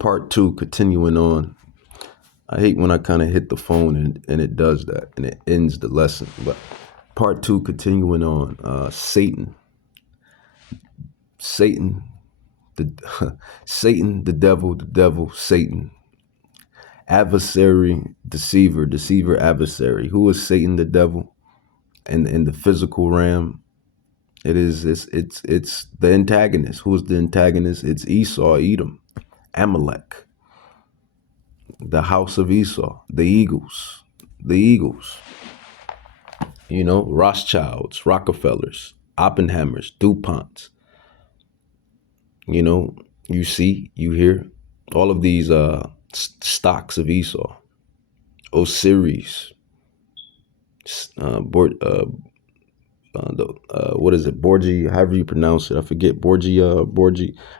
Part two, continuing on. I hate when I kind of hit the phone and it does that and it ends the lesson. But part two, continuing on. Satan, the Satan, the devil, Satan. Adversary, deceiver, adversary. Who is Satan, the devil? And in the physical realm, it's the antagonist. Who is the antagonist? It's Esau, Edom, Amalek, the house of Esau, the Eagles, Rothschilds, Rockefellers, Oppenheimers, DuPonts. You see, you hear all of these stocks of Esau, Osiris, what is it, Borgia, however you pronounce it, I forget, Borgia,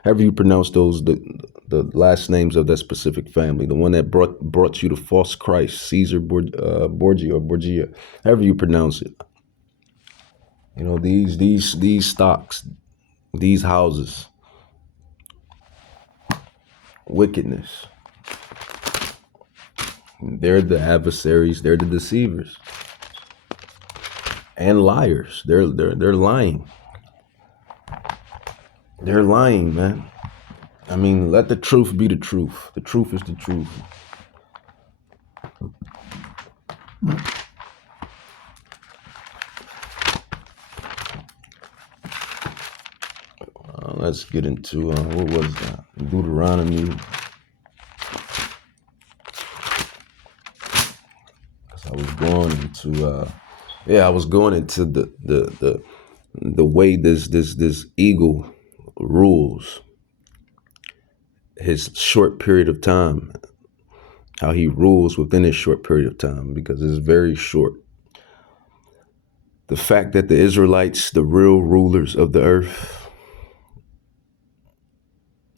however you pronounce those, the last names of that specific family, the one that brought you the false Christ, Caesar Borgia or Borgia, however you pronounce it. These stocks, these houses, wickedness. They're the adversaries, they're the deceivers. And liars. They're lying. They're lying, man. I mean, let the truth be the truth. The truth is the truth. Let's get into what was that? Deuteronomy. I was going into the way this eagle rules his short period of time, how he rules within his short period of time, because it's very short. The fact that the Israelites, the real rulers of the earth,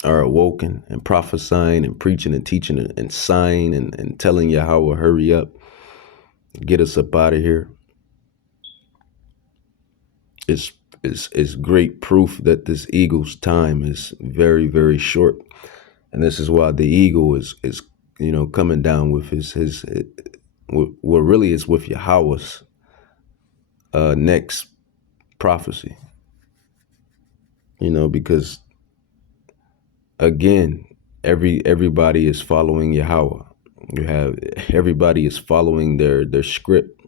are awoken and prophesying and preaching and teaching and sighing and telling Yahweh, hurry up, get us up out of here. Is great proof that this eagle's time is very, very short. And this is why the eagle is coming down with his what really is with Yahweh's next prophecy. Because again, everybody is following Yahweh. You have everybody is following their script,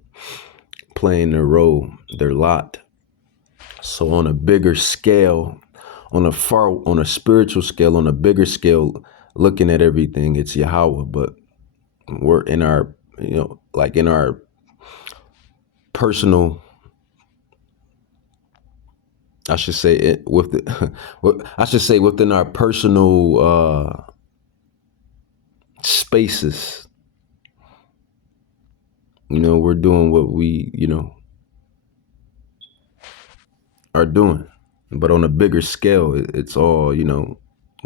playing their role, their lot. So on a bigger scale, on a spiritual scale, on a bigger scale, looking at everything, it's Yahweh. But we're in our, in our personal, I should say it within our personal spaces. We're doing what we, are doing. But on a bigger scale, it's all,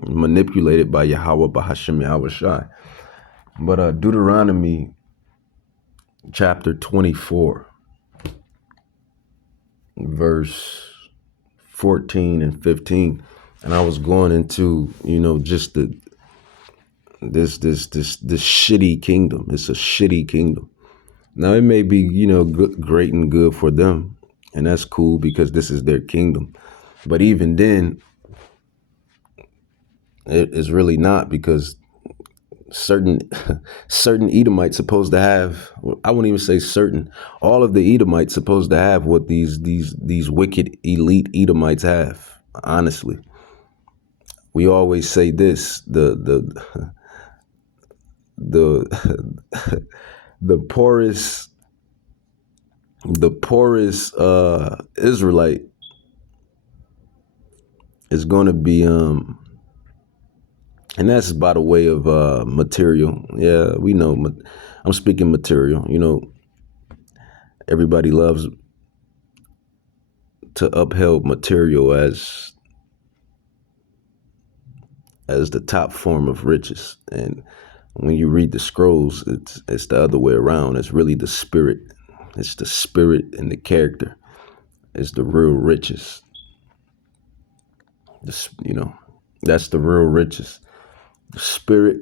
manipulated by Yahweh, Bahashem Yahweh Shai. But Deuteronomy chapter 24, verse 14 and 15. And I was going into, just this shitty kingdom. It's a shitty kingdom. Now it may be, great and good for them. And that's cool because this is their kingdom. But even then, it is really not, because certain Edomites supposed to have, I wouldn't even say certain, all of the Edomites supposed to have what these wicked elite Edomites have. Honestly, we always say this, the poorest Israelite is going to be and that's by the way of material. Yeah, we know. I'm speaking material. Everybody loves to uphold material as the top form of riches. And when you read the scrolls, it's the other way around. It's really the spirit. It's the spirit and the character. It's the real riches. That's the real riches. the spirit,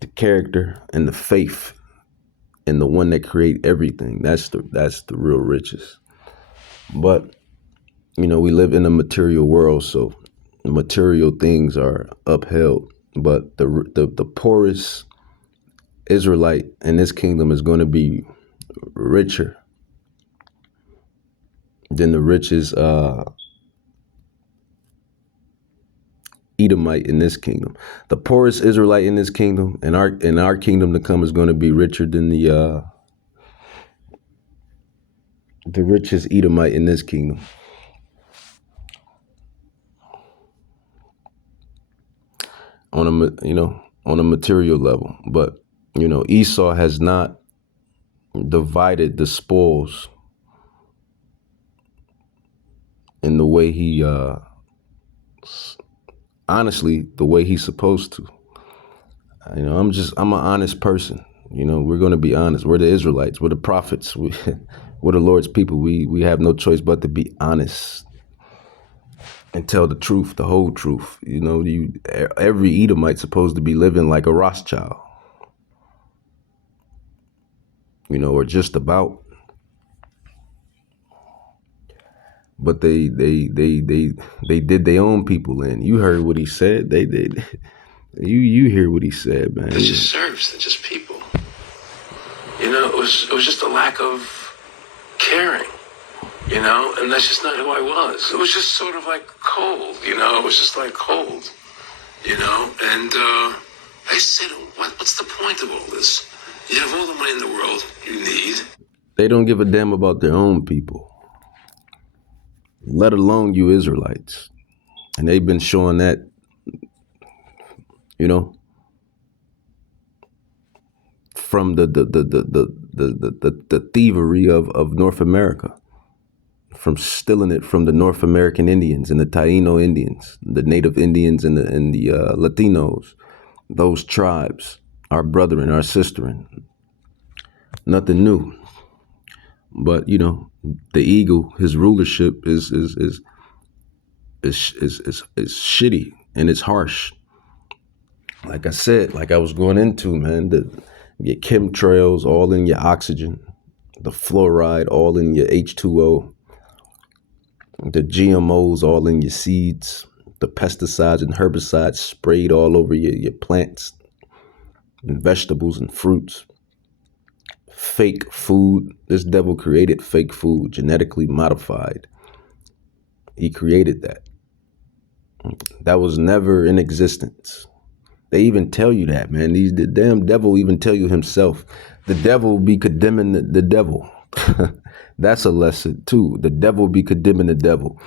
the character, and the faith in the one that create everything. That's the real riches. But we live in a material world, so material things are upheld. But the poorest Israelite in this kingdom is going to be richer than the richest Edomite in this kingdom. The poorest Israelite in this kingdom, and our kingdom to come, is going to be richer than the richest Edomite in this kingdom. On a material level. But Esau has not divided the spoils in the way he honestly, the way he's supposed to. I'm an honest person. We're going to be honest. We're the Israelites. We're the prophets. We're the Lord's people. We have no choice but to be honest and tell the truth, the whole truth. Every Edomite's supposed to be living like a Rothschild, or just about. But they did their own people in. You heard what he said. They did. You hear what he said, man. They're just serfs. They're just people. It was just a lack of caring. And that's just not who I was. It was just sort of like cold. It was just like cold. And I said, what's the point of all this? You have all the money in the world you need. They don't give a damn about their own people, let alone you Israelites. And they've been showing that, from the thievery of North America, from stealing it from the North American Indians and the Taino Indians, the Native Indians and the Latinos, those tribes, our brethren, our sisterin. Nothing new. But the eagle, his rulership is shitty and it's harsh. Like I said, like I was going into, man, your chemtrails all in your oxygen, the fluoride all in your H2O, the GMOs all in your seeds, the pesticides and herbicides sprayed all over your plants and vegetables and fruits. Fake food. This devil created fake food, genetically modified. He created that. That was never in existence. They even tell you that, man. The damn devil even tell you himself. The devil be condemning the devil. That's a lesson too. The devil be condemning the devil,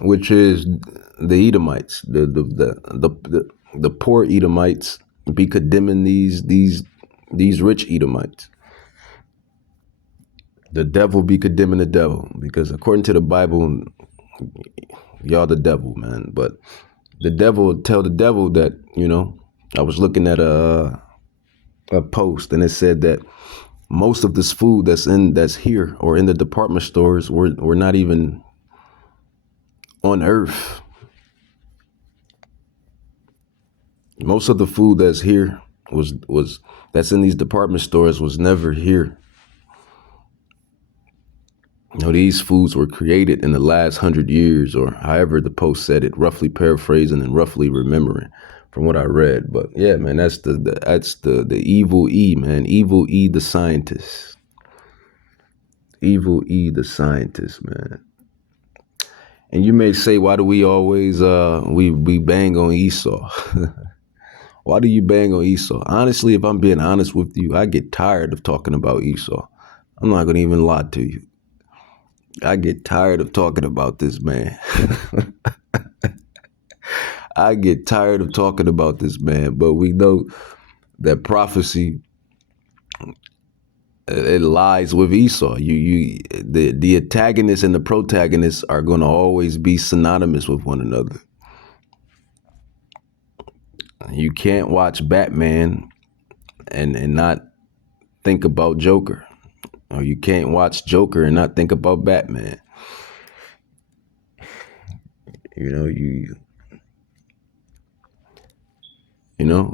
which is the Edomites, the poor Edomites be condemning these rich Edomites. The devil be condemning the devil, because according to the Bible, y'all the devil, man. But the devil tell the devil that, I was looking at a post and it said that most of this food that's here or in the department stores were not even on earth. Most of the food that's here that's in these department stores was never here. These foods were created in the last 100 years, or however the post said it, roughly paraphrasing and roughly remembering from what I read. But yeah, man, that's the evil E, man. Evil E, the scientist. Evil E, the scientist, man. And you may say, why do we always we bang on Esau? Why do you bang on Esau? Honestly, if I'm being honest with you, I get tired of talking about Esau. I'm not gonna even lie to you. I get tired of talking about this man. I get tired of talking about this man, but we know that prophecy, it lies with Esau. The antagonist and the protagonist are going to always be synonymous with one another. You can't watch Batman and not think about Joker. Or you can't watch Joker and not think about Batman.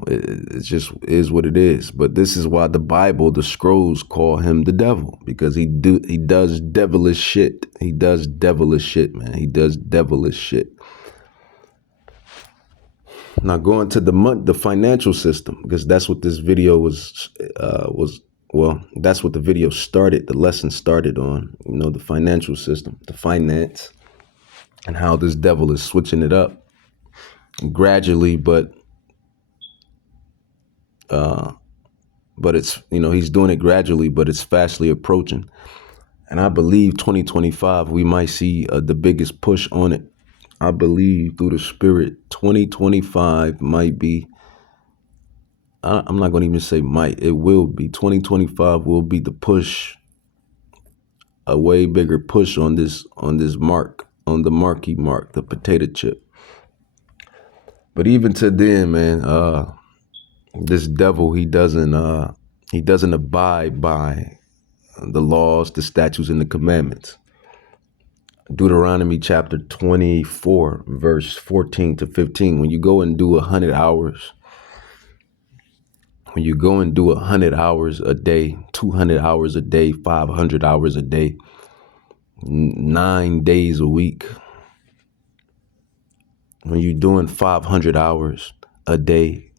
it just is what it is. But this is why the Bible, the scrolls, call him the devil, because he does devilish shit. He does devilish shit, man. He does devilish shit. Now going to the financial system, because that's what this video was. Well, that's what the video started. The lesson started on, the financial system, the finance, and how this devil is switching it up gradually, but it's, he's doing it gradually, but it's fastly approaching. And I believe 2025, we might see the biggest push on it. I believe through the spirit, 2025 might be, I'm not going to even say might, it will be. 2025 will be the push, a way bigger push on this mark, on the marquee mark, the potato chip. But even to then, man, this devil, he doesn't abide by the laws, the statutes, and the commandments. Deuteronomy chapter 24, verse 14 to 15. When you go and do 100 hours, when you go and do 100 hours a day, 200 hours a day, 500 hours a day, 9 days a week, when you're doing 500 hours a day,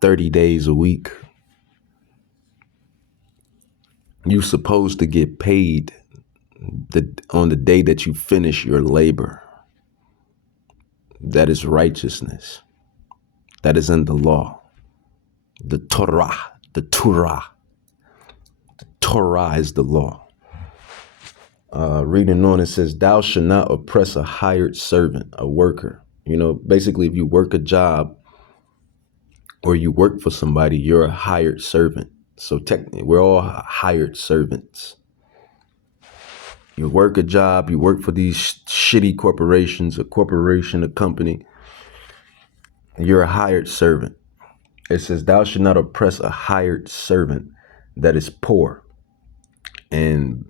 30 days a week, you're supposed to get paid on the day that you finish your labor. That is righteousness. That is in the law. The Torah. The Torah is the law. Reading on, it says, thou shalt not oppress a hired servant, a worker. Basically, if you work a job or you work for somebody, you're a hired servant. So technically, we're all hired servants. You work a job, you work for these shitty corporations, a corporation, a company. You're a hired servant. It says, thou shalt not oppress a hired servant that is poor. And,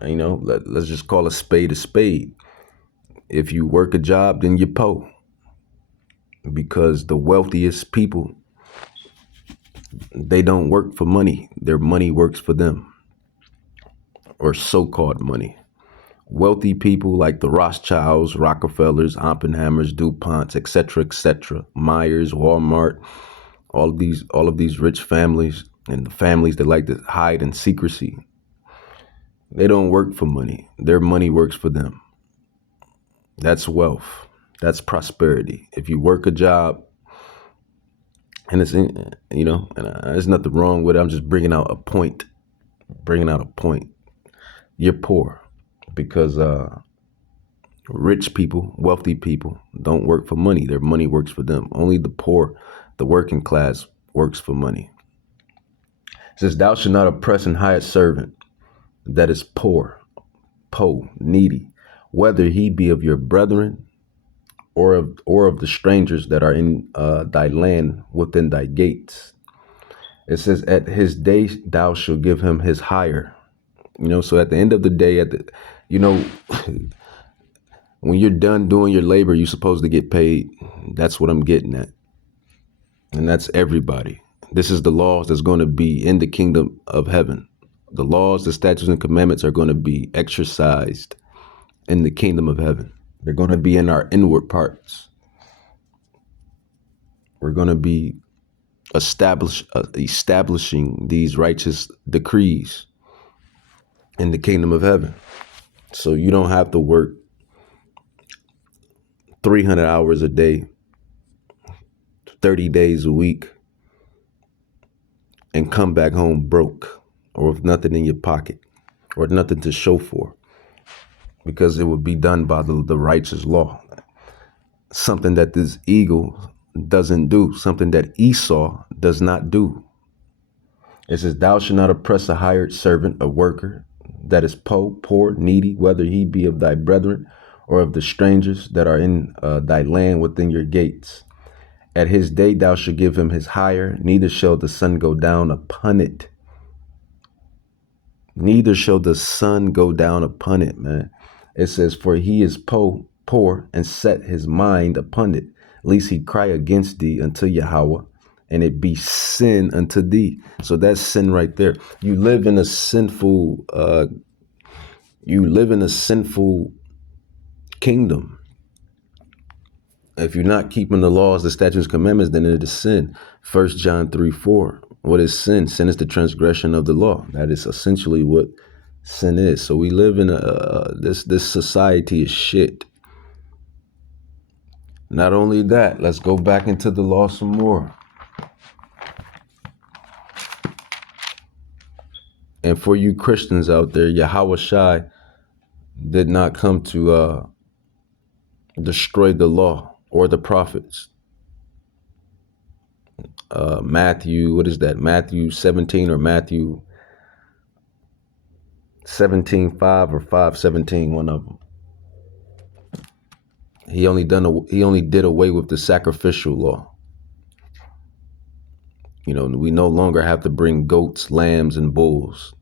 let's just call a spade a spade. If you work a job, then you're poor. Because the wealthiest people, they don't work for money. Their money works for them. Or so-called money. Wealthy people like the Rothschilds, Rockefellers, Oppenheimers, DuPonts, etc., Myers, Walmart, all of these rich families and the families that like to hide in secrecy. They don't work for money. Their money works for them. That's wealth. That's prosperity. If you work a job, and it's, and there's nothing wrong with it. I'm just bringing out a point. You're poor because rich people, wealthy people don't work for money. Their money works for them. Only the poor, the working class works for money. It says, thou shalt not oppress an hired servant that is poor, needy, whether he be of your brethren or of the strangers that are in thy land within thy gates. It says, at his day thou shalt give him his hire. So at the end of the day, when you're done doing your labor, you're supposed to get paid. That's what I'm getting at. And that's everybody. This is the laws that's going to be in the kingdom of heaven. The laws, the statutes, and commandments are going to be exercised in the kingdom of heaven. They're going to be in our inward parts. We're going to be establishing these righteous decrees in the kingdom of heaven. So you don't have to work 300 hours a day, 30 days a week, and come back home broke or with nothing in your pocket or nothing to show for, because it would be done by the righteous law. Something that this eagle doesn't do, something that Esau does not do. It says, thou shalt not oppress a hired servant, a worker that is poor, needy, whether he be of thy brethren or of the strangers that are in thy land within your gates. At his day thou shalt give him his hire, neither shall the sun go down upon it. Neither shall the sun go down upon it, man. It says, for he is poor and set his mind upon it. Least he cry against thee unto Yahweh, and it be sin unto thee. So that's sin right there. You live in a sinful kingdom. If you're not keeping the laws, the statutes, commandments, then it is sin. 1 John 3:4. What is sin? Sin is the transgression of the law. That is essentially what sin is. So we live in this society is shit. Not only that, let's go back into the law some more. And for you Christians out there, Yahweh Shai did not come to destroy the law or the prophets. Matthew, what is that? Matthew 17 or Matthew 17:5 or 5:17, one of them. He only did away with the sacrificial law. You know, we no longer have to bring goats, lambs, and bulls.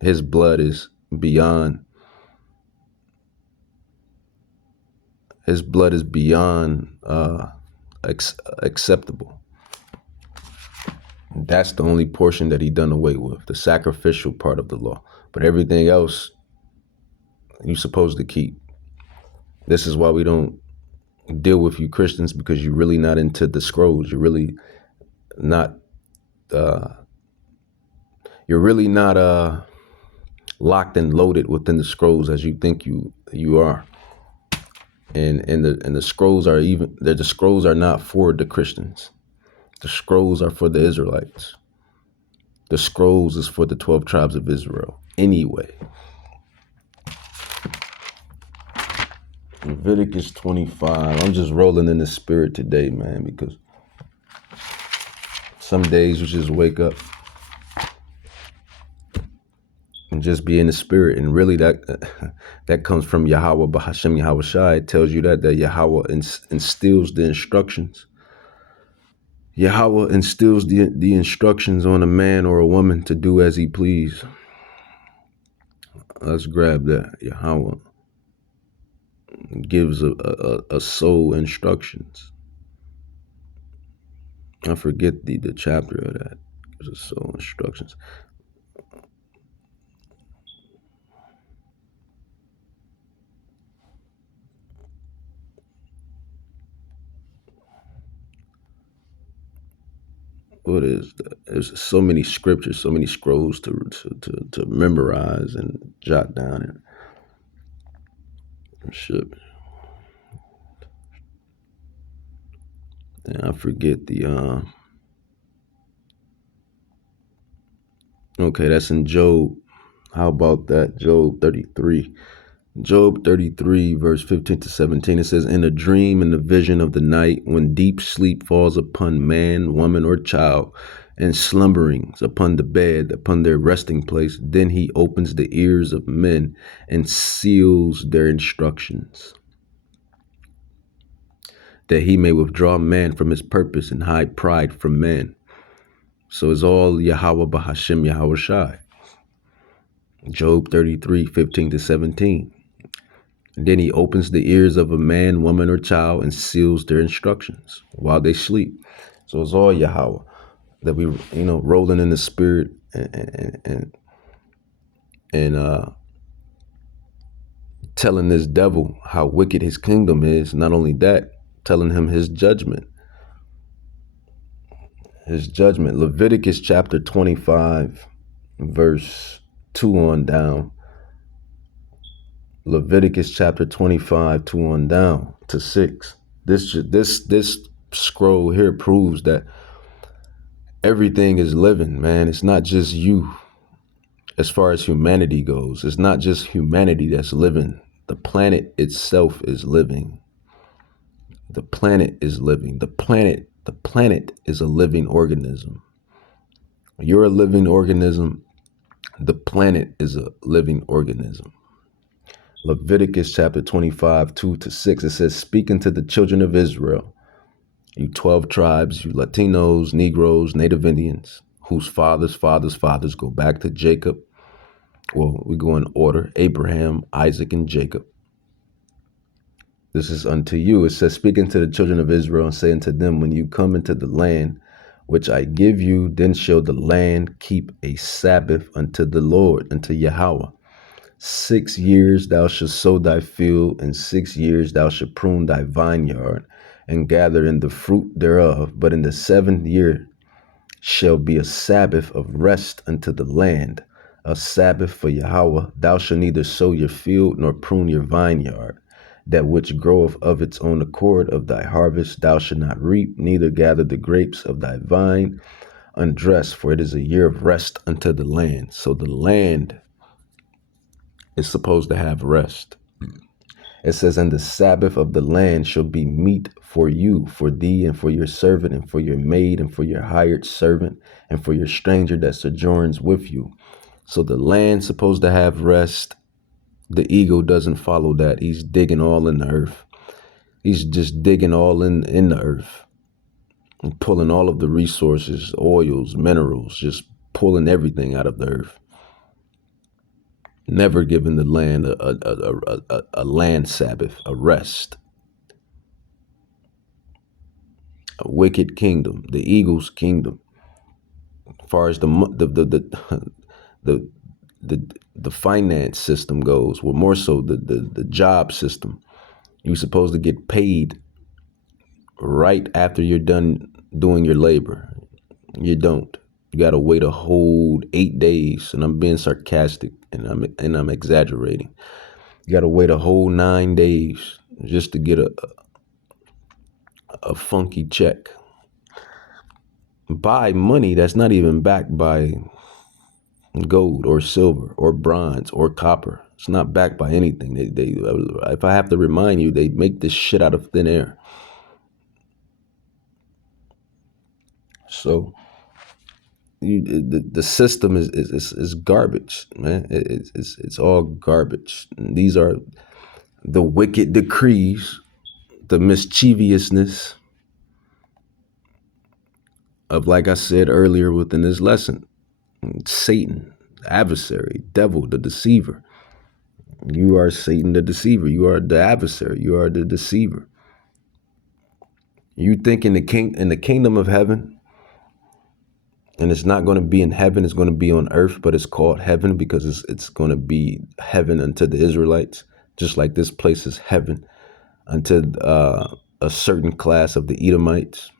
His blood is beyond. His blood is beyond acceptable. That's the only portion that he done away with, the sacrificial part of the law. But everything else, you're supposed to keep. This is why we don't deal with you Christians, because you're really not into the scrolls. You're really not locked and loaded within the scrolls as you think you are. And the scrolls are the scrolls are not for the Christians. The scrolls are for the Israelites. The scrolls is for the 12 tribes of Israel. Anyway. Leviticus 25. I'm just rolling in the spirit today, man, because some days you just wake up and just be in the spirit. And really that comes from Yahweh, Bahashem Yahweh Shai. It tells you that Yahweh instills the instructions. Yahweh instills the instructions on a man or a woman to do as he please. Let's grab that. Yahweh gives a soul instructions. I forget the chapter of that. Gives a soul instructions. What is that? There's so many scriptures, so many scrolls to memorize and jot down and shit. And I forget the okay, that's in Job. How about that? Job 33. Job 33, verse 15 to 17, it says, in a dream, in the vision of the night, when deep sleep falls upon man, woman, or child, and slumberings upon the bed, upon their resting place, then he opens the ears of men and seals their instructions, that he may withdraw man from his purpose and hide pride from man. So it's all Yahweh Bahashem Yahweh Shai. Job 33, 15 to 17. And then he opens the ears of a man, woman, or child and seals their instructions while they sleep. So it's all Yahweh that we, rolling in the spirit and telling this devil how wicked his kingdom is. Not only that, telling him his judgment. His judgment. Leviticus chapter 25, verse 2 on down. Leviticus chapter 25, 2 on down to 6. This scroll here proves that everything is living, man. It's not just you. As far as humanity goes, it's not just humanity that's living. The planet itself is living. The planet is living. The planet is a living organism. You're a living organism. The planet is a living organism. Leviticus chapter 25, 2 to 6, it says, speaking to the children of Israel, you 12 tribes, you Latinos, Negroes, Native Indians, whose fathers go back to Jacob. Well, we go in order, Abraham, Isaac, and Jacob. This is unto you. It says, speaking to the children of Israel and saying to them, when you come into the land which I give you, then shall the land keep a Sabbath unto the Lord, unto Yahweh. 6 years thou shalt sow thy field, and 6 years thou shalt prune thy vineyard, and gather in the fruit thereof. But in the 7th year shall be a Sabbath of rest unto the land, a Sabbath for Yahweh. Thou shalt neither sow your field nor prune your vineyard. That which groweth of its own accord of thy harvest thou shalt not reap, neither gather the grapes of thy vine undressed, for it is a year of rest unto the land. So the land is supposed to have rest. It says, and the Sabbath of the land shall be meat for you, for thee, and for your servant, and for your maid, and for your hired servant, and for your stranger that sojourns with you. So the land's supposed to have rest. The ego doesn't follow that. He's digging all in the earth. He's just digging all in the earth and pulling all of the resources, oils, minerals, just pulling everything out of the earth. Never giving the land a land Sabbath, a rest. A wicked kingdom, the eagle's kingdom. As far as the finance system goes, well, more so the job system. You're supposed to get paid right after you're done doing your labor. You don't. You gotta wait a whole 8 days, and I'm being sarcastic, and I'm exaggerating. You gotta wait a whole 9 days just to get a funky check. Buy money that's not even backed by gold or silver or bronze or copper. It's not backed by anything. They if I have to remind you, they make this shit out of thin air. So the system is garbage, man. It's all garbage. And these are the wicked decrees, the mischievousness of, like I said earlier within this lesson, Satan, the adversary, devil, the deceiver. You are Satan, the deceiver. You are the adversary. You are the deceiver. You think in the kingdom of heaven, and it's not going to be in heaven, it's going to be on earth, but it's called heaven because it's going to be heaven unto the Israelites, just like this place is heaven unto a certain class of the Edomites.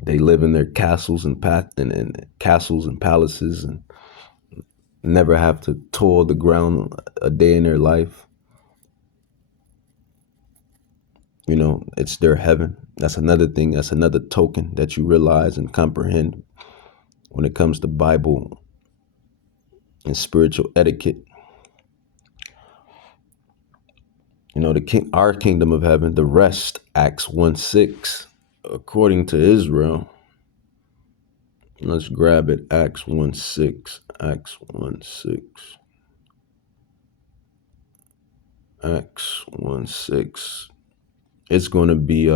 They live in their castles and castles and palaces and never have to toil the ground a day in their life. You know, it's their heaven. That's another thing. That's another token that you realize and comprehend when it comes to Bible and spiritual etiquette. You know, our kingdom of heaven, the rest, Acts 1:6, according to Israel. Let's grab it. Acts 1:6. Acts 1:6. Acts 1:6. It's going to be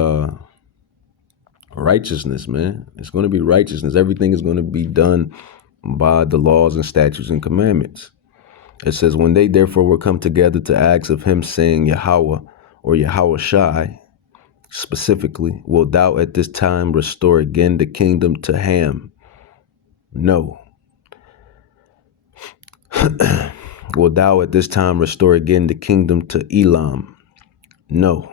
righteousness, man. It's going to be righteousness. Everything is going to be done by the laws and statutes and commandments. It says, when they therefore were come together to ask of him, saying, Yahweh or Yahweh Shai, specifically, wilt thou at this time restore again the kingdom to Ham? No. Wilt thou at this time restore again the kingdom to Elam? No.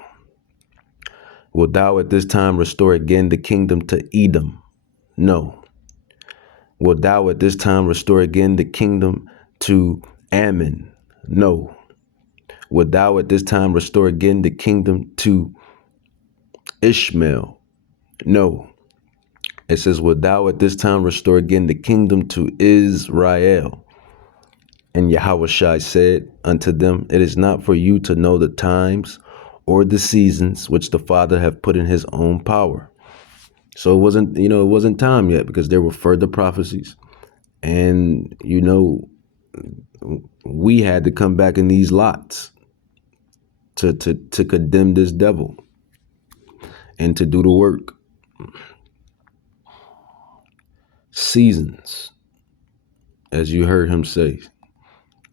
Wilt thou at this time restore again the kingdom to Edom? No. Wilt thou at this time restore again the kingdom to Ammon? No. Wilt thou at this time restore again the kingdom to Ishmael? No. It says, wilt thou at this time restore again the kingdom to Israel? And Yahushua said unto them, it is not for you to know the times or the seasons which the Father have put in his own power. So it wasn't time yet, because there were further prophecies. And, we had to come back in these lots to condemn this devil and to do the work. Seasons, as you heard him say,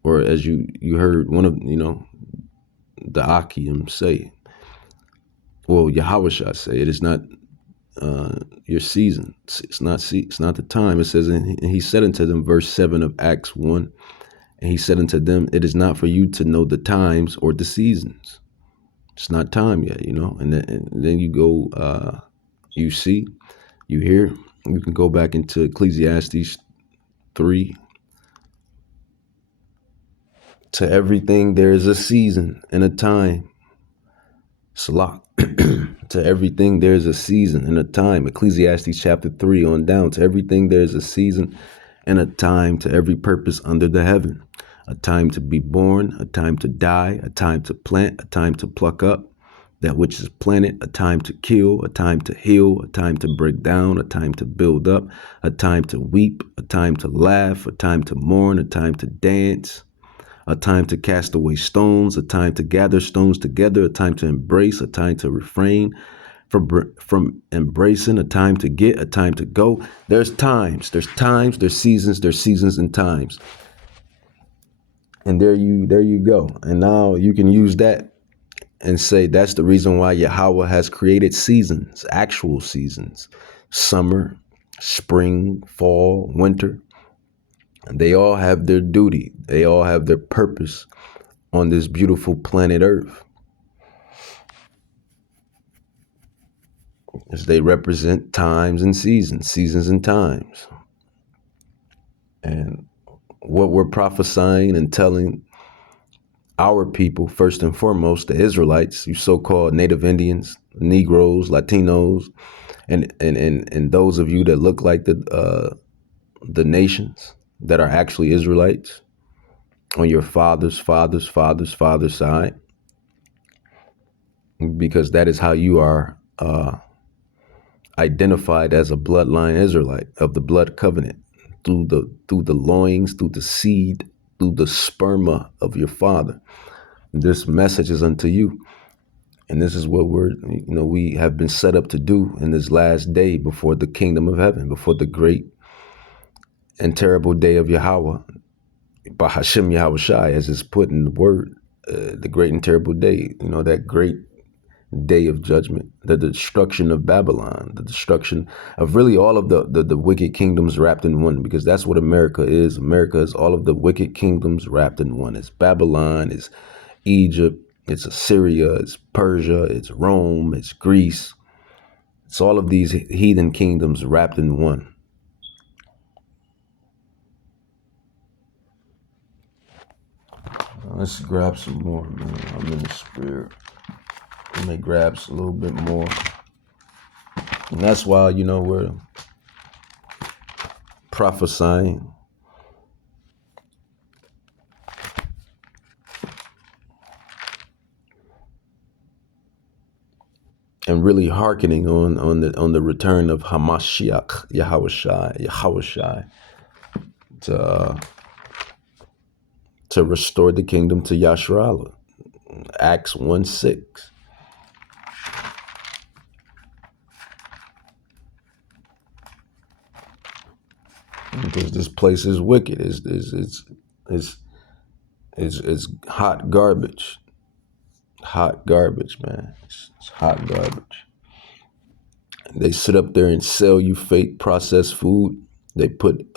or as you heard one of, the the Akim say. Well, Yahweh shall say, it is not your season. It's not the time. It says, and he said unto them, verse 7 of Acts 1, and he said unto them, it is not for you to know the times or the seasons. It's not time yet, and then you go, you see, you hear, you can go back into Ecclesiastes 3. To everything there is a season and a time. Salah. To everything there is a season and a time. Ecclesiastes chapter 3 on down. To everything there is a season and a time, to every purpose under the heaven. A time to be born, a time to die, a time to plant, a time to pluck up that which is planted, a time to kill, a time to heal, a time to break down, a time to build up, a time to weep, a time to laugh, a time to mourn, a time to dance, a time to cast away stones, a time to gather stones together, a time to embrace, a time to refrain from embracing, a time to get, a time to go. There's times, there's seasons and times. And there you go. And now you can use that and say that's the reason why Yahweh has created seasons, actual seasons, summer, spring, fall, winter. And they all have their duty. They all have their purpose on this beautiful planet Earth, as they represent times and seasons and times. And what we're prophesying and telling our people, first and foremost, the Israelites, you so-called Native Indians, Negroes, Latinos, and those of you that look like the nations that are actually Israelites on your father's side, because that is how you are identified as a bloodline Israelite of the blood covenant, through the loins, through the seed, through the sperma of your father. This message is unto you. And this is what we have been set up to do in this last day before the kingdom of heaven, before the great and terrible day of Yahweh, by Hashem Yahweh Shai, as it's put in the word, the great and terrible day, that great day of judgment, the destruction of Babylon, the destruction of really all of the wicked kingdoms wrapped in one, because that's what America is. America is all of the wicked kingdoms wrapped in one. It's Babylon, it's Egypt, it's Assyria, it's Persia, it's Rome, it's Greece. It's all of these heathen kingdoms wrapped in one. Let's grab some more, man. I'm in the spirit. Let me grab a little bit more. And that's why, we're prophesying and really hearkening on the return of Hamashiach, Yahweh Shai, to restore the kingdom to Yasharallah. Acts 1:6. Because this place is wicked. It's hot garbage. Hot garbage, man. It's hot garbage. They sit up there and sell you fake processed food. They put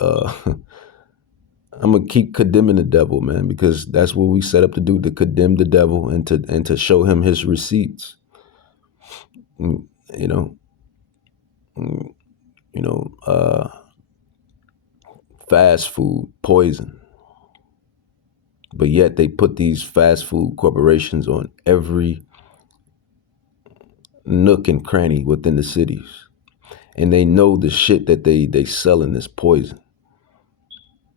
I'm gonna keep condemning the devil, man, because that's what we set up to do, to condemn the devil and to show him his receipts. Fast food, poison. But yet they put these fast food corporations on every nook and cranny within the cities. And they know the shit that they selling is poison.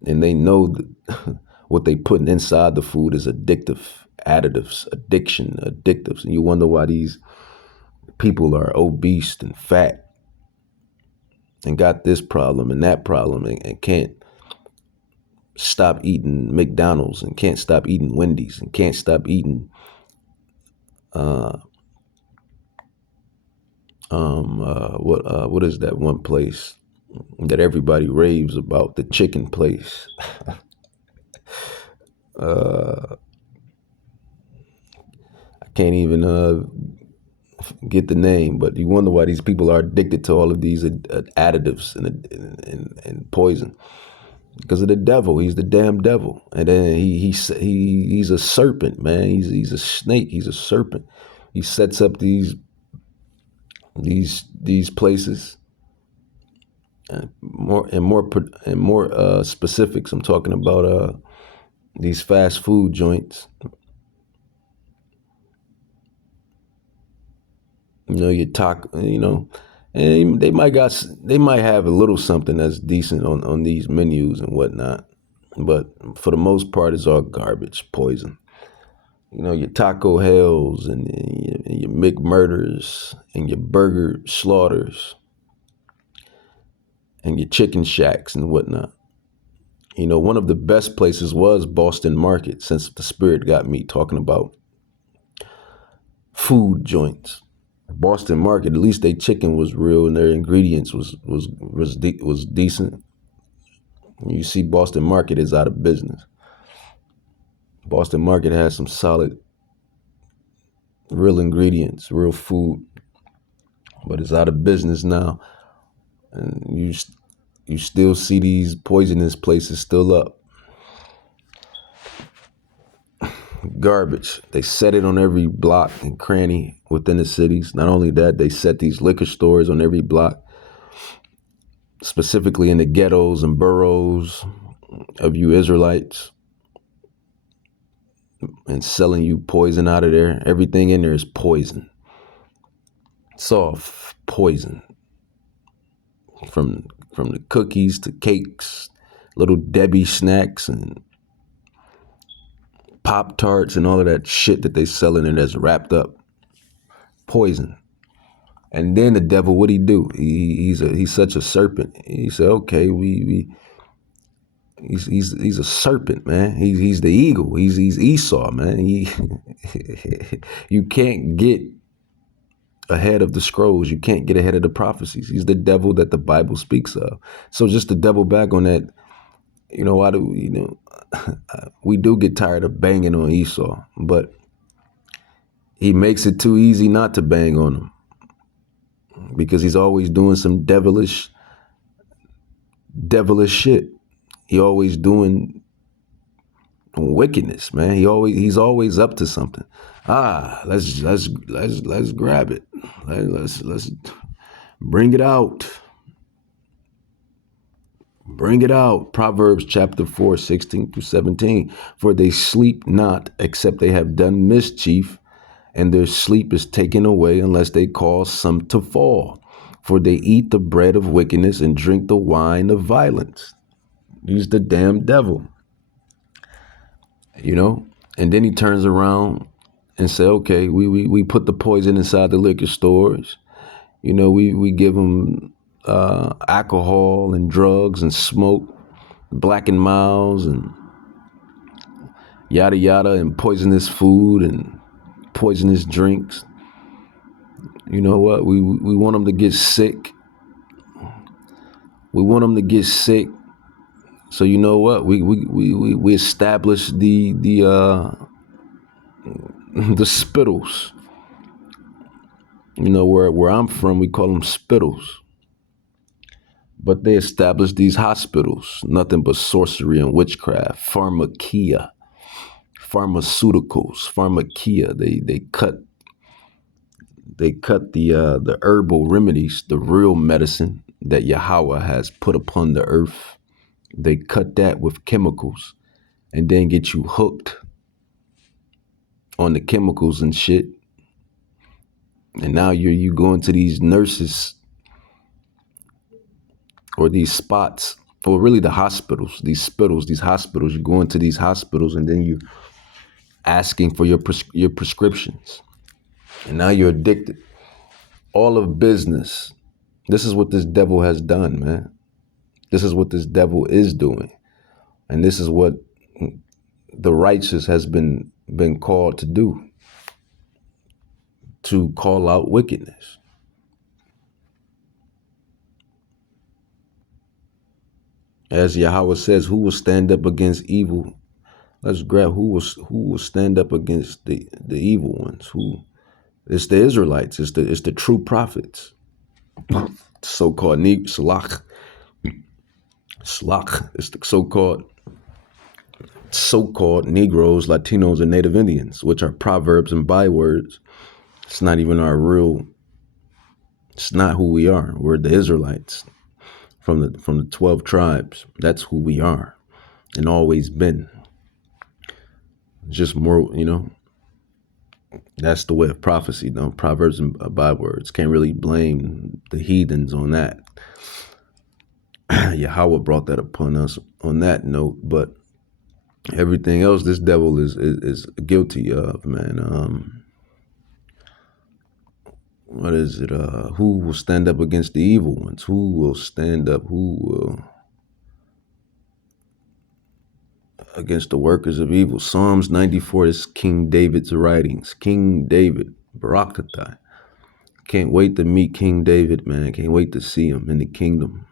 And they know that what they putting inside the food is addictive, additives, addictives. And you wonder why these people are obese and fat and got this problem and that problem and can't stop eating McDonald's and can't stop eating Wendy's and can't stop eating what is that one place that everybody raves about, the chicken place? I can't even get the name, but you wonder why these people are addicted to all of these additives and poison. Because of the devil. He's the damn devil. And then he's a serpent, man. He's a snake. He's a serpent. He sets up these places. And more specifics. I'm talking about these fast food joints. You know, your taco. You know, and they might have a little something that's decent on these menus and whatnot, but for the most part, it's all garbage, poison. You know, your Taco Hells and your McMurders and your Burger Slaughters and your Chicken Shacks and whatnot. You know, one of the best places was Boston Market, since the spirit got me talking about food joints. Boston Market, at least their chicken was real and their ingredients was decent. You see, Boston Market is out of business. Boston Market has some solid, real ingredients, real food, but it's out of business now. And you still see these poisonous places still up. Garbage. They set it on every block and cranny within the cities. Not only that, they set these liquor stores on every block, specifically in the ghettos and boroughs of you Israelites, and selling you poison out of there. Everything in there is poison. It's all poison. From the cookies to cakes, little Debbie snacks and Pop-Tarts and all of that shit that they sell in there that's wrapped up. Poison. And then the devil, what'd he do? He's such a serpent. He said, okay, he's a serpent, man. He's the eagle. He's Esau, man. You can't get ahead of the scrolls. You can't get ahead of the prophecies. He's the devil that the Bible speaks of. So just to double back on that, you know, we do get tired of banging on Esau, but he makes it too easy not to bang on him, because he's always doing some devilish shit. He always doing wickedness, man. He's always up to something. Let's grab it. Let's bring it out. Bring it out. Proverbs chapter 4, 16 through 17. For they sleep not except they have done mischief, and their sleep is taken away unless they cause some to fall. For they eat the bread of wickedness and drink the wine of violence. He's the damn devil. You know? And then he turns around and say, okay, we put the poison inside the liquor stores. You know, we give them alcohol and drugs and smoke, Black and Milds and yada yada, and poisonous food and poisonous drinks. You know what? We want them to get sick. We want them to get sick. So you know what? We establish the spittles. You know, where I'm from, we call them spittles. But they established these hospitals, nothing but sorcery and witchcraft, pharmakeia, pharmaceuticals, pharmakeia. They cut the herbal remedies, the real medicine that Yahweh has put upon the earth. They cut that with chemicals and then get you hooked on the chemicals and shit. And now you going to these nurses or these spots, or really the hospitals, these hospitals. You go into these hospitals and then you asking for your prescriptions. And now you're addicted. All of business. This is what this devil has done, man. This is what this devil is doing. And this is what the righteous has been called to do. To call out wickedness. As Yahweh says, who will stand up against evil Let's grab who will stand up against the evil ones. Who? It's the Israelites. It's the true prophets. So-called Slach. It's the so-called Negroes, Latinos, and Native Indians, which are proverbs and bywords. It's not even our real. It's not who we are. We're the Israelites from the 12 tribes. That's who we are, and always been. Just more, That's the way of prophecy, though. Proverbs and bywords. Can't really blame the heathens on that. Yahweh brought that upon us on that note, but everything else this devil is guilty of, man. What is it? Who will stand up against the evil ones? Who will stand up? Who will against the workers of evil? Psalms 94 is King David's writings. King David, Barakatah. Can't wait to meet King David, man. Can't wait to see him in the kingdom.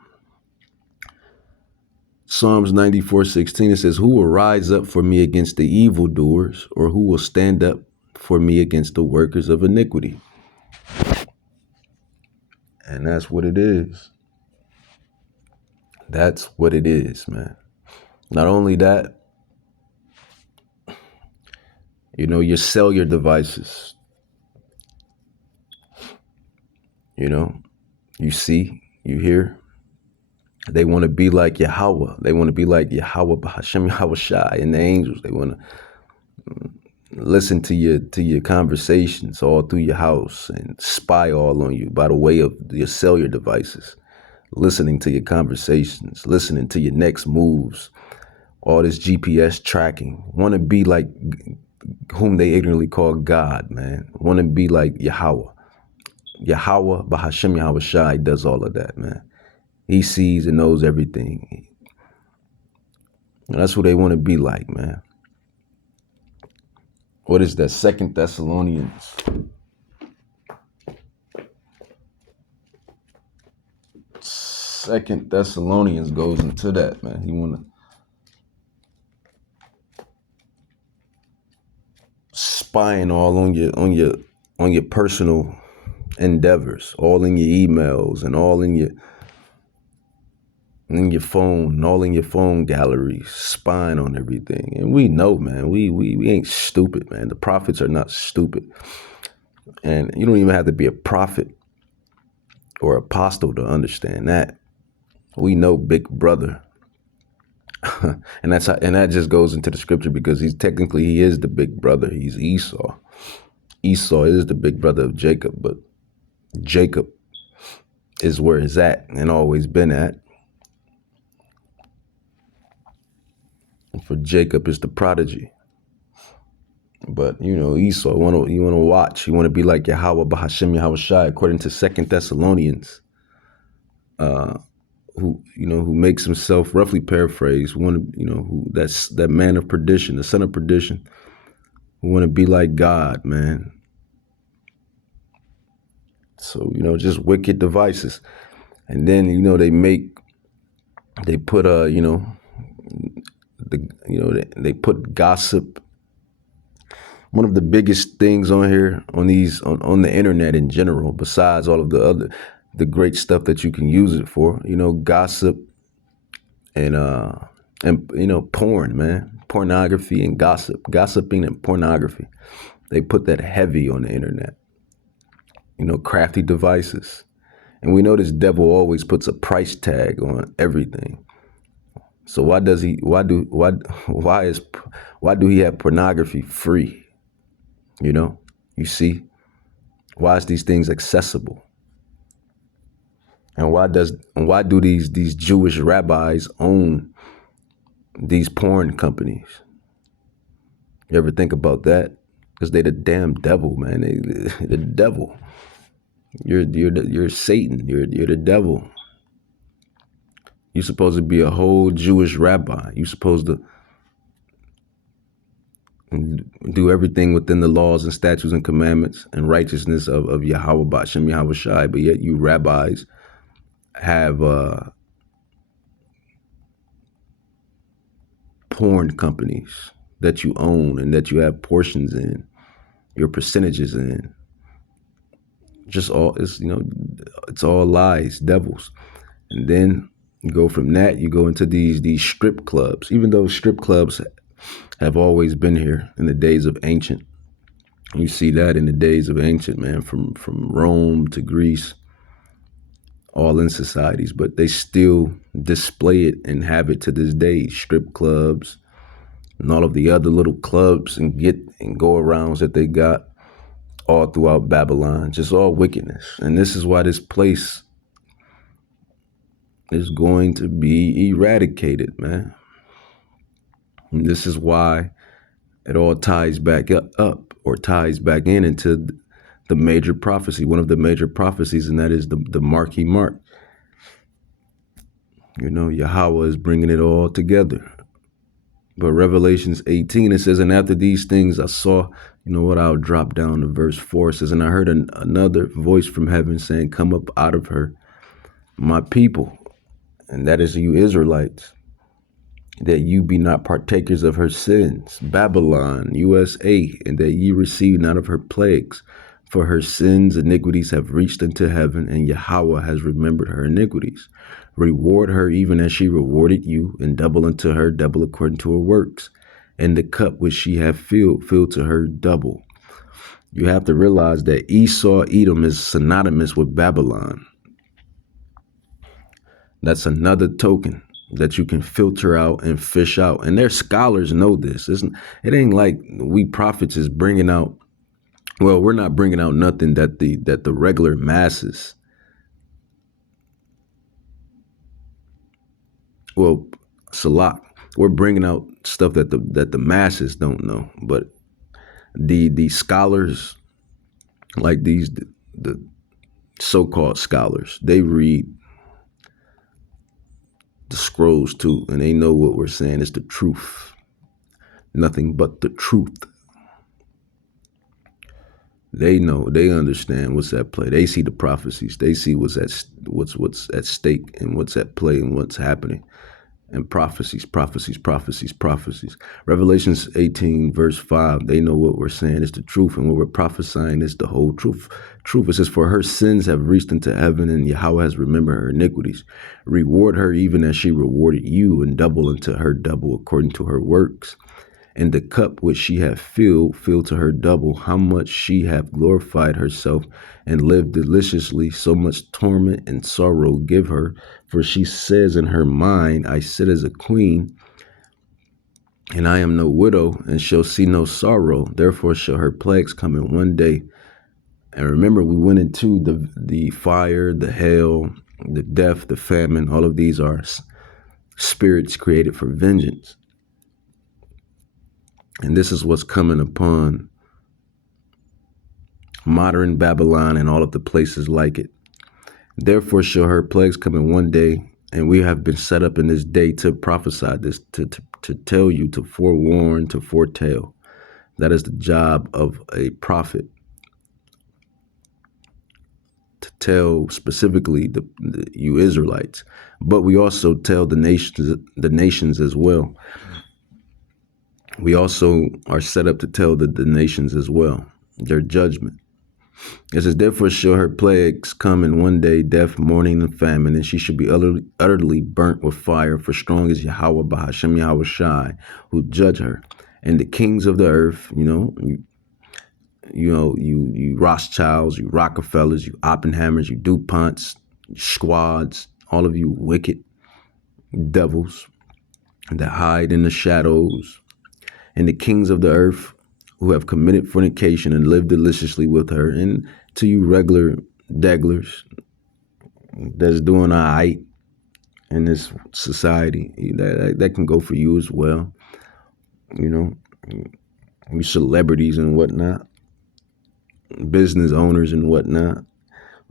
Psalms 94:16, it says, who will rise up for me against the evildoers, or who will stand up for me against the workers of iniquity? And that's what it is. That's what it is, man. Not only that, your cellular devices, you see, you hear, they want to be like Yahweh. They want to be like Yahweh, Bahashem, Yahweh Shai, and the angels. They want to listen to your conversations all through your house and spy all on you by the way of your cellular devices, listening to your conversations, listening to your next moves, all this GPS tracking. Want to be like whom they ignorantly call God, man. Want to be like Yahweh. Yahweh, Bahashem, Yahweh Shai does all of that, man. He sees and knows everything. And that's who they want to be like, man. What is that? 2 Thessalonians. 2 Thessalonians goes into that, man. You want to spying all on your personal endeavors, all in your emails and all in your phone, all in your phone galleries, spying on everything. And we know, man, we ain't stupid, man. The prophets are not stupid. And you don't even have to be a prophet or apostle to understand that. We know Big Brother. and that just goes into the scripture because he is the big brother. He's Esau. Esau is the big brother of Jacob, but Jacob is where he's at and always been at. And for Jacob is the prodigy. But, Esau, you want to watch. You want to be like Yahweh, Bahashem, Yahweh Shai, according to 2 Thessalonians, who makes himself, roughly paraphrased, that's that man of perdition, the son of perdition, who want to be like God, man. So, just wicked devices. And then, they put, they put gossip. One of the biggest things on here, on the internet in general, besides all of the great stuff that you can use it for, gossip and porn, man, pornography and gossiping and pornography. They put that heavy on the internet, crafty devices. And we know this devil always puts a price tag on everything. So why do he have pornography free? You see, why is these things accessible? And why do these Jewish rabbis own these porn companies? You ever think about that? Because they the damn devil, man. They the devil. You're Satan. You're the devil. You're supposed to be a whole Jewish rabbi. You're supposed to do everything within the laws and statutes and commandments and righteousness of Yahweh Ba'ashem Yahweh Shai, but yet you rabbis have porn companies. that you own and that you have portions in, your percentages in. Just all, it's all lies, devils. And then you go from that, you go into these strip clubs, even though strip clubs have always been here in the days of ancient. You see that in the days of ancient, man, from Rome to Greece, all in societies, but they still display it and have it to this day. Strip clubs and all of the other little clubs and go arounds that they got all throughout Babylon, just all wickedness. And this is why this place is going to be eradicated, man. And this is why it all ties back up or ties back into the major prophecy, one of the major prophecies, and that is the Marquee Mark. Yahweh is bringing it all together. But Revelations 18, it says, and after these things I saw, I'll drop down to verse 4. It says, and I heard another voice from heaven saying, come up out of her, my people, and that is you Israelites, that you be not partakers of her sins, Babylon, USA, and that ye receive none of her plagues. For her sins, iniquities have reached unto heaven, and Yahweh has remembered her iniquities. Reward her even as she rewarded you, and double unto her, double according to her works. And the cup which she hath filled, fill to her double. You have to realize that Esau, Edom is synonymous with Babylon. That's another token that you can filter out and fish out. And their scholars know this. It ain't like we prophets is bringing out, well, we're not bringing out nothing that the regular masses, well, Salak, we're bringing out stuff that the masses don't know. But the scholars, like the so-called scholars, they read the scrolls too, and they know what we're saying is the truth, nothing but the truth. They know, they understand what's at play. They see the prophecies. They see what's at stake and what's at play and what's happening. And prophecies. Revelations 18 verse 5, they know what we're saying is the truth, and what we're prophesying is the whole truth. It says, for her sins have reached into heaven, and Yahweh has remembered her iniquities. Reward her even as she rewarded you, and double unto her double according to her works. And the cup which she hath filled, fill to her double. How much she hath glorified herself and lived deliciously, so much torment and sorrow give her. For she says in her mind, I sit as a queen, and I am no widow, and shall see no sorrow. Therefore shall her plagues come in one day. And remember, we went into the fire, the hail, the death, the famine. All of these are spirits created for vengeance. And this is what's coming upon modern Babylon and all of the places like it. Therefore shall her plagues come in one day, and we have been set up in this day to prophesy this, to tell you, to forewarn, to foretell. That is the job of a prophet, to tell specifically you Israelites. But we also tell the nations as well. We also are set up to tell the nations as well, their judgment. It says, therefore shall her plagues come in one day, death, mourning, and famine, and she shall be utterly burnt with fire, for strong is Yahweh Bahashem Yahweh Shai, who judge her. And the kings of the earth, you Rothschilds, you Rockefellers, you Oppenheimers, you DuPonts, squads, all of you wicked devils that hide in the shadows, and the kings of the earth who have committed fornication and lived deliciously with her, and to you regular degglers that's doing all right in this society, that can go for you as well. You celebrities and whatnot, business owners and whatnot,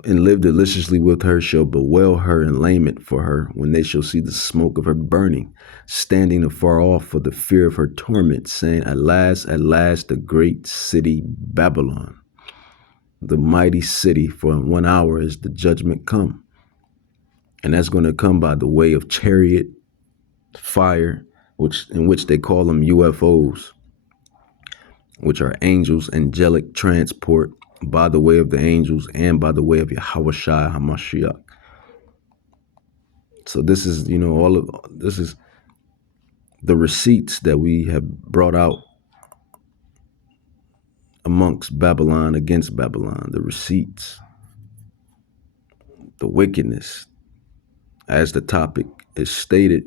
and live deliciously with her shall bewail her and lament for her when they shall see the smoke of her burning, standing afar off for the fear of her torment, saying, alas, the great city Babylon, the mighty city, for in 1 hour is the judgment come. And that's going to come by the way of chariot, fire, in which they call them UFOs. which are angels, angelic transport by the way of the angels and by the way of Yahweh Shai HaMashiach. So this is, this is the receipts that we have brought out amongst Babylon, against Babylon, the receipts, the wickedness, as the topic is stated,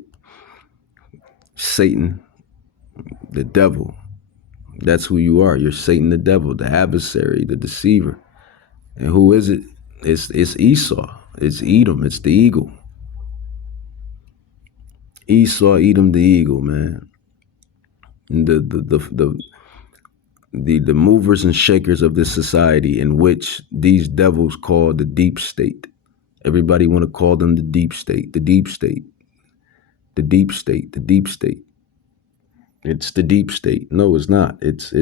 Satan, the devil. That's who you are. You're Satan, the devil, the adversary, the deceiver. And who is it? It's Esau. It's Edom. It's the eagle. Esau, Edom, the eagle, man. And the movers and shakers of this society, in which these devils call the deep state. Everybody want to call them the deep state, the deep state, the deep state, the deep state. It's the deep state. No, it's not. It's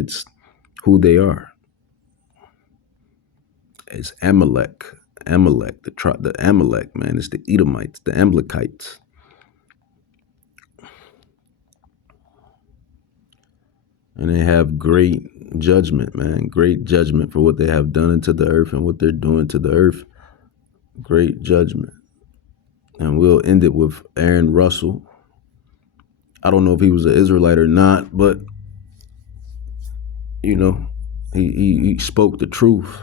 who they are. It's Amalek, the Amalek, man. It's the Edomites, the Amalekites. And they have great judgment, man. Great judgment for what they have done into the earth and what they're doing to the earth. Great judgment. And we'll end it with Aaron Russell. I don't know if he was an Israelite or not, but, he spoke the truth.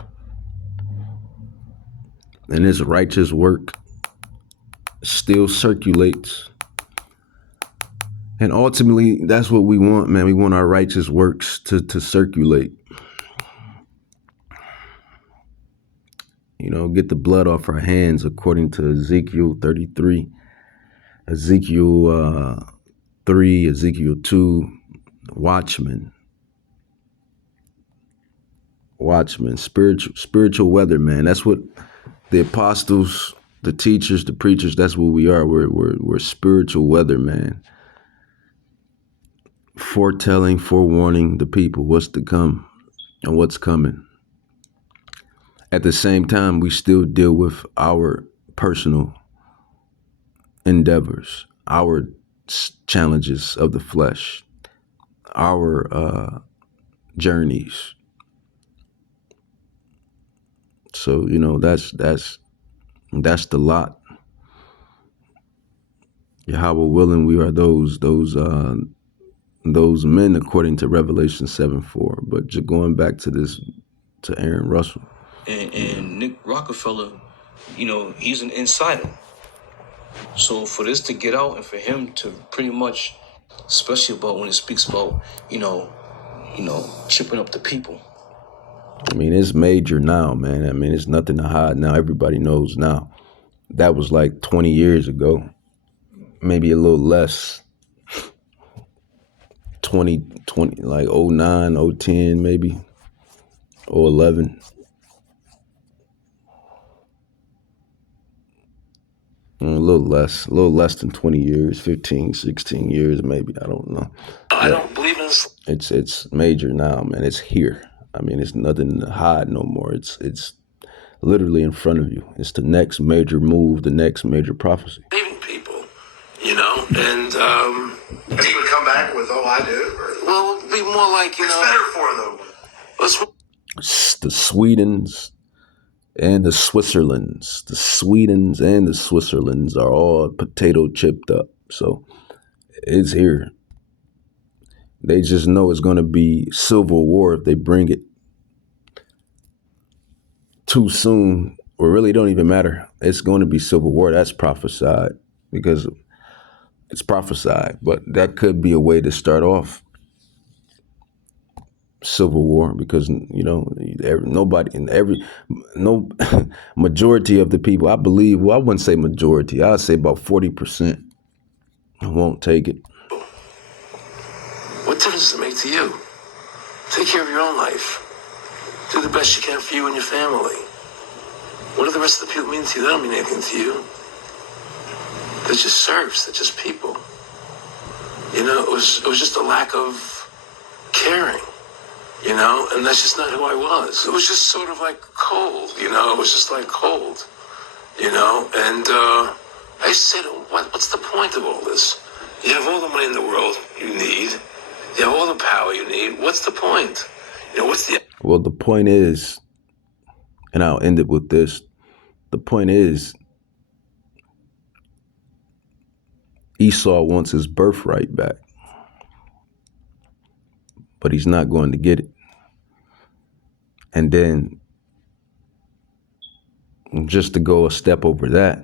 And his righteous work still circulates. And ultimately, that's what we want, man. We want our righteous works to circulate. Get the blood off our hands according to Ezekiel 33, Ezekiel 3, Ezekiel 2, watchmen, spiritual weather, man. That's what the apostles, the teachers, the preachers, that's what we are. We're spiritual weather, man. Foretelling, forewarning the people what's to come and what's coming. At the same time, we still deal with our personal endeavors, our challenges of the flesh, our journeys. So, that's the lot. Yahweh willing, we are those men according to Revelation 7:4. But just going back to Aaron Russell. And Nick Rockefeller, he's an insider. So for this to get out and for him to pretty much, especially about when it speaks about, chipping up the people. I mean, it's major now, man. I mean, it's nothing to hide now. Everybody knows now. That was like 20 years ago, maybe a little less. 2020, like 09, 010, maybe, or 11. A little less than 20 years, 15, 16 years, maybe. I don't know. I don't believe in this. It's major now, man. It's here. I mean, it's nothing to hide no more. It's literally in front of you. It's the next major move, the next major prophecy. Saving people, and He would come back with, "Oh, I do." well, it'd be more like It's better for them. The Swedens and the Switzerlands. The Swedens and the Switzerlands are all potato chipped up. So it's here. They just know it's going to be civil war if they bring it too soon, or really don't even matter. It's going to be civil war. That's prophesied because it's prophesied. But that could be a way to start off civil war because, majority of the people, I believe, well, I wouldn't say majority. I'd say about 40% won't take it. what difference does it make to you? Take care of your own life. Do the best you can for you and your family. What do the rest of the people mean to you? They don't mean anything to you. They're just serfs. They're just people. It was just a lack of caring. And that's just not who I was. It was just sort of like cold, it was just like cold, and I used to say to him, what's the point of all this? You have all the money in the world you need. You have all the power you need. What's the point? You know, what's the Well, the point is, and I'll end it with this. The point is, Esau wants his birthright back, but he's not going to get it. And then, just to go a step over that,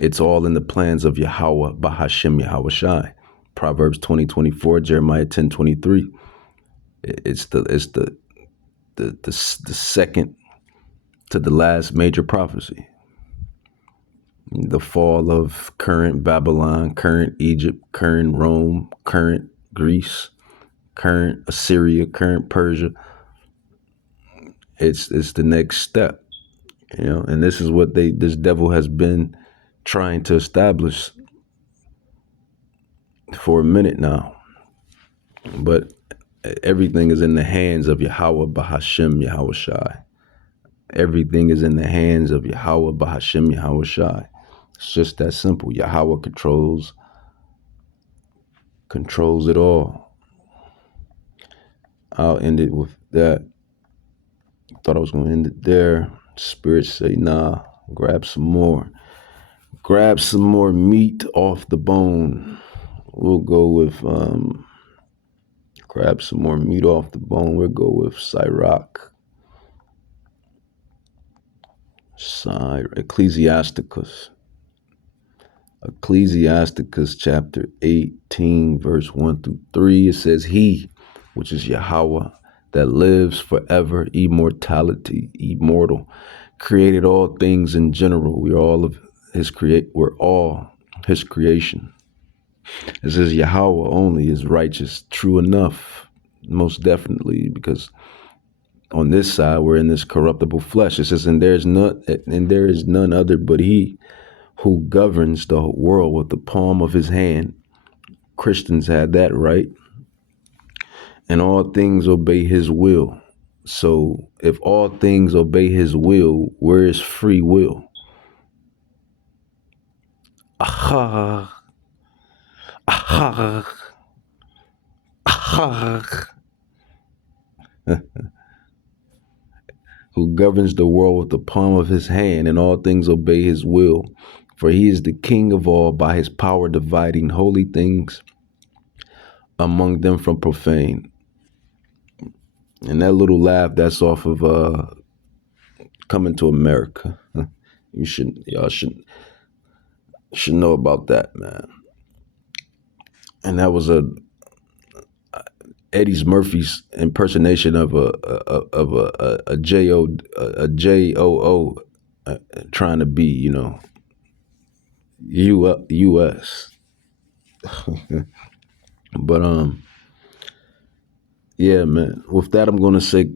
it's all in the plans of Yahweh, Bahashem Yahweh Shai. Proverbs 20:24, Jeremiah 10:23. It's the second to the last major prophecy. The fall of current Babylon, current Egypt, current Rome, current Greece, current Assyria, current Persia. It's the next step, and this is what this devil has been trying to establish for a minute now. But everything is in the hands of Yahweh Bahashem Yahweh Shai. Everything is in the hands of Yahweh Bahashem Yahweh Shai. It's just that simple. Yahweh controls it all. I'll end it with that. Thought I was going to end it there. Spirits say, nah, grab some more. Grab some more meat off the bone. We'll go with, grab some more meat off the bone. We'll go with Sirach. Ecclesiasticus. Ecclesiasticus chapter 18, verse 1 through 3. It says, he, which is Yahweh, that lives forever, immortality, immortal, created all things in general. We're all his creation. It says Yahweh only is righteous, true enough, most definitely, because on this side we're in this corruptible flesh. It says, and there is none other but he who governs the world with the palm of his hand. Christians had that right. And all things obey his will. So if all things obey his will, where is free will? Aha. Aha. Aha. Who governs the world with the palm of his hand, and all things obey his will. For he is the king of all, by his power dividing holy things among them from profane. And that little laugh, that's off of Coming to America. Y'all should know about that, man. And that was Eddie Murphy's impersonation of a JOO trying to be, US. But yeah, man. With that, I'm gonna say,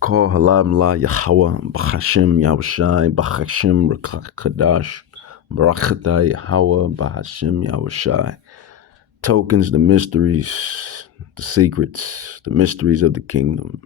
call halam la Yahweh, Bahashem Yahushai, Bahashem Kadash, Barakata Yahweh, Bahashem Yahushai. Tokens, the mysteries, the secrets, the mysteries of the kingdom.